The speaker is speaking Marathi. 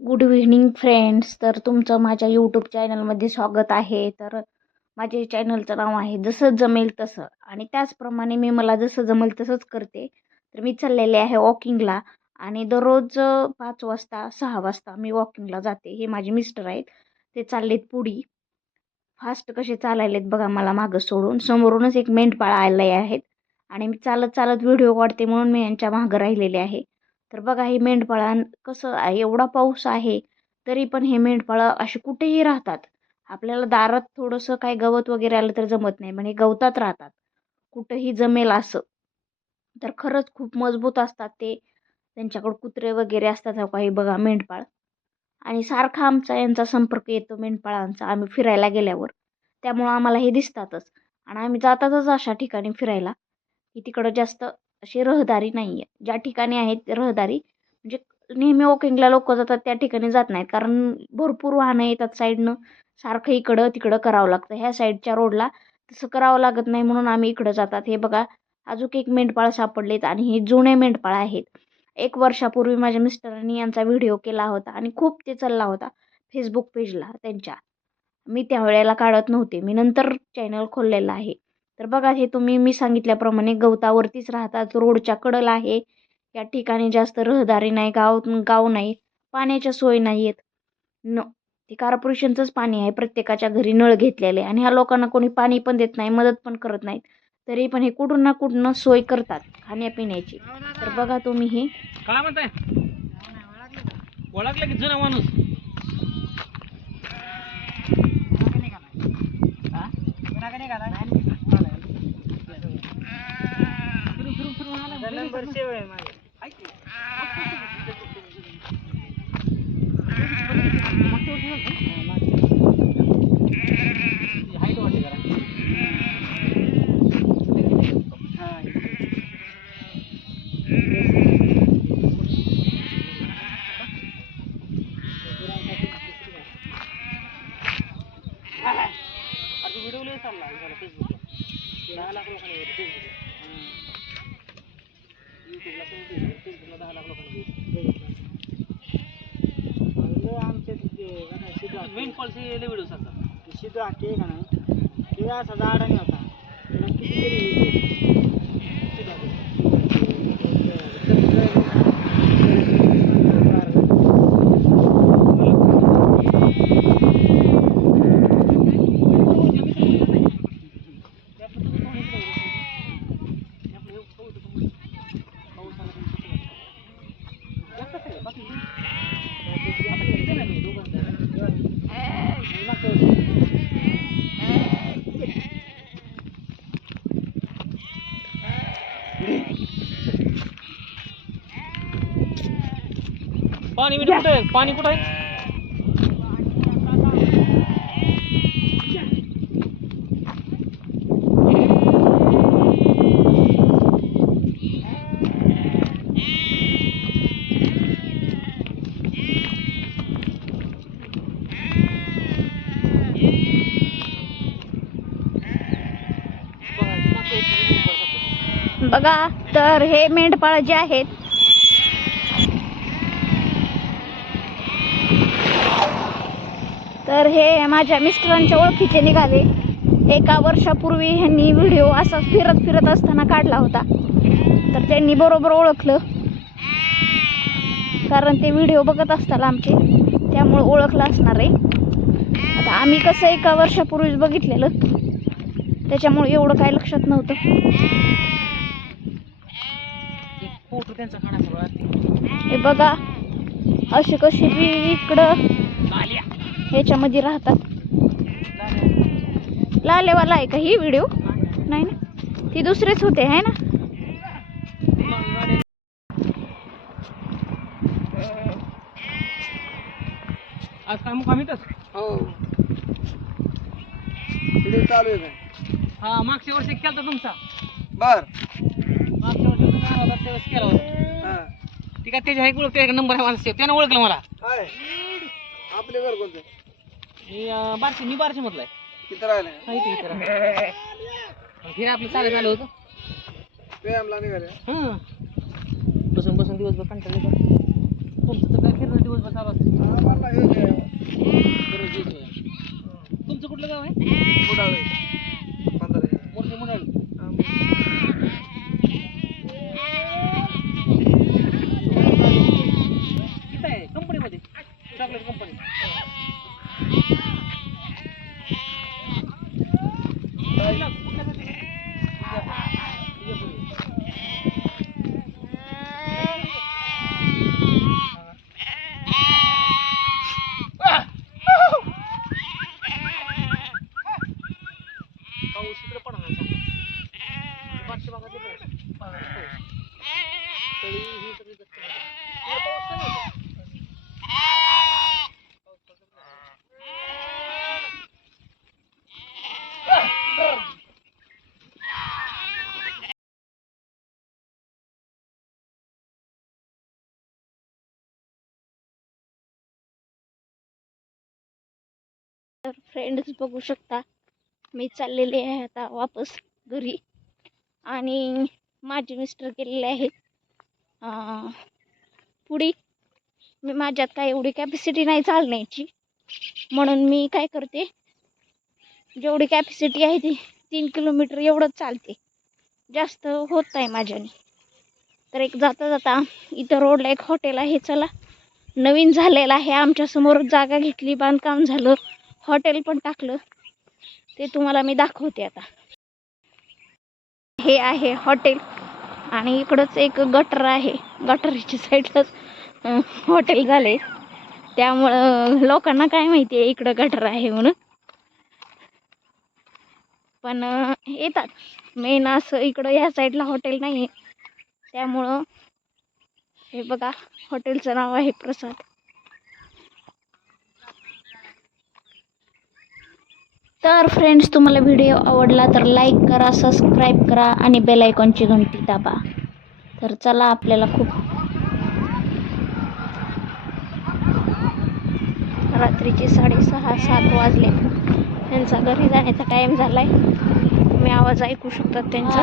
गुड इव्हिनिंग फ्रेंड्स तर तुमचं माझ्या यूट्यूब चॅनलमध्ये स्वागत आहे. तर माझे चॅनलचं नाव आहे जसं जमेल तसं. आणि त्याचप्रमाणे मी मला जसं जमेल तसंच करते. तर मी चाललेले आहे वॉकिंगला आणि दररोज पाच वाजता सहा वाजता मी वॉकिंगला जाते. हे माझे मिस्टर आहेत. ते चाललेत पुढी. फास्ट कसे चालायलेत बघा मला मागं सोडून. समोरूनच एक मेंढपाळ आले आहेत. आणि मी चालत चालत व्हिडिओ काढते म्हणून मी यांच्या मागं राहिलेले आहे. तर बघा हे मेंढपाळां कसं आहे एवढा पाऊस आहे तरी पण हे मेंढपाळं असे कुठेही राहतात. आपल्याला दारात थोडंसं काय गवत वगैरे आलं तर जमत नाही म्हणजे गवतात राहतात. कुठंही जमेल असं. तर खरंच खूप मजबूत असतात ते. त्यांच्याकडं कुत्रे वगैरे असतात काही बघा मेंढपाळ. आणि सारखा आमचा यांचा संपर्क येतो मेंढपाळांचा आम्ही फिरायला गेल्यावर. त्यामुळं आम्हाला हे दिसतातच. आणि आम्ही जातातच अशा ठिकाणी फिरायला की तिकडं जास्त अशी रहदारी नाही आहे ज्या ठिकाणी आहेत रहदारी म्हणजे नेहमी वॉकिंगला लोक जातात त्या ठिकाणी जात नाहीत. कारण भरपूर वाहनं येतात साईडनं सारखं इकडं तिकडं करावं लागतं. ह्या साईडच्या रोडला तसं करावं लागत नाही म्हणून आम्ही इकडं जातात. हे बघा अजून एक मेंढपाळ सापडलेत आणि हे जुने मेंढपाळ आहेत. एक वर्षापूर्वी माझ्या मिस्टरांनी यांचा व्हिडिओ केला होता आणि खूप ते चालला होता फेसबुक पेजला त्यांच्या. मी त्यावेळेला काढत नव्हते. मी नंतर चॅनल खोललेलं आहे. तर बघा हे तुम्ही मी सांगितल्याप्रमाणे गवतावरतीच राहतात. रोडच्या कडेला आहे. या ठिकाणी जास्त रहदारी नाही. गाव गाव नाही. पाण्याच्या सोयी नाही आहेत न ते कॉर्पोरेशनचंच पाणी आहे. प्रत्येकाच्या घरी नळ घेतलेले आणि ह्या लोकांना कोणी पाणी पण देत नाही मदत पण करत नाहीत. तरी पण हे कुठून ना कुठून सोय करतात खाण्यापिण्याची. तर बघा तुम्ही हे. काय म्हणताय? ओळखलं की जुना माणूस? हा? फिरून- फिरून- फिरून आला. ऐक की. मागच्या वर्षी नव्हतं? तुझी height अरे तू व्हिडिओ लय चालला फेसबुकला दहा लाख लोकांनी फेसबुकला युट्यूबला पण बघितलं, फेसबुकला दहा लाख लोकांनी बघितलं मेन पॉलिसी लय व्हिडिओ चालतात. शिदू आके का नाही? ते असा झाडाने होता. पाणी बिणी कुठे आहे? पाणी कुठे आहे? बघा तर हे मेंढपाळ जे आहेत तर हे माझ्या मिस्टरांच्या ओळखीचे निघाले. एका वर्षापूर्वी ह्यांनी व्हिडिओ असाच फिरत फिरत असताना काढला होता. तर त्यांनी बरोबर ओळखलं. कारण ते व्हिडिओ बघत असतात आमचे. त्यामुळे ओळखलं असणार आहे. आता आम्ही कसं एका वर्षापूर्वीच बघितलेलं? त्याच्यामुळे एवढं काय लक्षात नव्हतं. हे बघा. असे कसे बी इकडं ह्याच्यामध्ये राहतात. लालेवाला आहे का ही व्हिडिओ नाही ना? ती दुसरेच होते आहे ना? आज काय मुकाम इथंच हो. व्हिडिओ चालू आहे काय हा मागच्या वर्षी केला तुमचा. बर. मागच्या वर्षी तुम्ही केला होता. हा. ती काय त्याच्या एक ओळख नंबर आहे माझा त्यानं ओळखलं मला. हाय. आपले घर कोणते? मी बारशे मी बारशे म्हटलंय माहिती आपलं होतं. बसून बसून दिवसभर कंटाळा येतो. तुमचं तर काय फिरणं दिवसभर चालू असतं. तुमचं कुठलं गाव आहे? तर फ्रेंड्स बघू शकता. मी चाललेले आहे आता वापस घरी. आणि माझे मिस्टर गेलेले आहेत. पुढे मी माझ्यात काय एवढी कॅपॅसिटी नाही चालण्याची. म्हणून मी काय करते जेवढी कॅपॅसिटी आहे ती तीन किलोमीटर एवढंच चालते. जास्त होत आहे माझ्याने. तर एक जाता जाता इथं रोडला एक हॉटेल आहे. चला नवीन झालेलं आहे. आमच्यासमोर जागा घेतली बांधकाम झालं. हॉटेल पण टाकलं. ते तुम्हाला मी दाखवते आता. हे आहे हॉटेल आणि इकडंच एक गटर आहे. गटरीच्या साईडलाच हॉटेल झाले त्यामुळं लोकांना काय माहिती आहे इकडं गटर आहे म्हणून. पण येतात. मेन असं इकडं या साईडला हॉटेल नाही आहे त्यामुळं हे बघा हॉटेलचं नाव आहे प्रसाद. तर फ्रेंड्स तुम्हाला व्हिडिओ आवडला तर लाईक करा सबस्क्राईब करा आणि बेल आयकॉनची घंटी दाबा. तर चला आपल्याला खूप रात्रीचे साडेसहा सात वाजले. त्यांचा घरी जाण्याचा टाईम झाला आहे तुम्ही आवाज ऐकू शकतात त्यांचा.